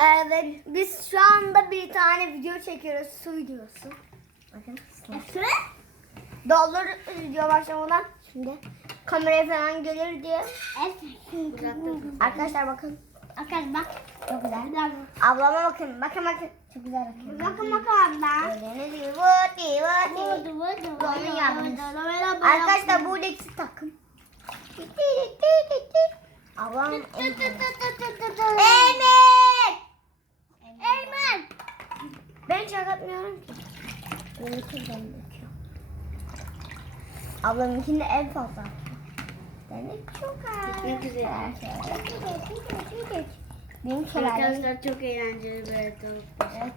Evet, biz şu anda bir tane video çekiyoruz. Su videosu. Bakın. Evet. Doldur video başlamadan şimdi kameraya falan gelir diye. Arkadaşlar bakın. Arkadaşlar bak. Çok güzel. Ablama bakın. Bakın bakın. Çok güzel bakın. Bakın bakalım ben. Öyle ne diyor? Vıti vıti. Vurdu vurdu. Onun yardımcısı. Arkadaşlar Arkadaşlar bu ikisi takım. Ablam Eymen. Eymen. Hiç atmıyorum ki. Benimki ben döküyorum. Ablamınkinde en fazla atıyor. Ben de çok az. Bitmek üzere. Arkadaşlar çok eğlenceli bir etap. Evet.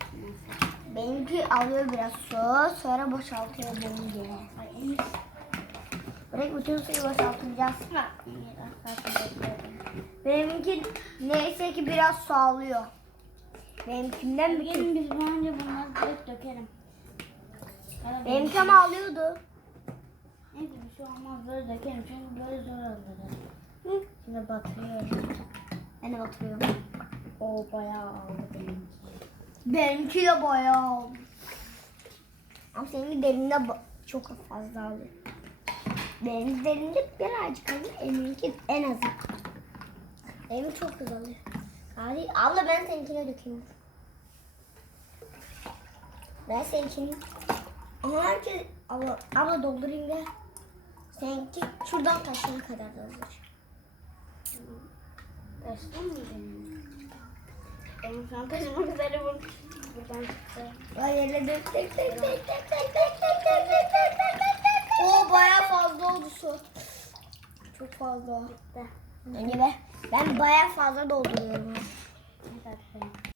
Benimki alıyor biraz su, sonra boşaltıyor benimki. Buraya bütün suyu boşaltacağız. Benimki neyse ki biraz su alıyor. Benimkinden bütün. Gelin biz bence bunları direkt dökelim. Benimki ama alıyordu. Neyse bir şey olmaz böyle dökelim çünkü böyle zor alırız. Şimdi batırıyorum. Ben de batırıyorum. O bayağı aldı benimki. Benimki de bayağı aldı. Ama seninki derinde çok fazla alıyor. Benim derinde birazcık alıyor. Eminki en azı. Emin çok hızlı alıyor. Hadi abla ben seninkine dökeyim. Ben seninkini. Ama herkes abla, abla doldurayım da. Seninki şuradan taşına kadar doldur. Taştın mı benim? Benim bayağı fazla oldu su. Çok fazla. Bitti. Önce ben, ben bayağı fazla dolduruyorum.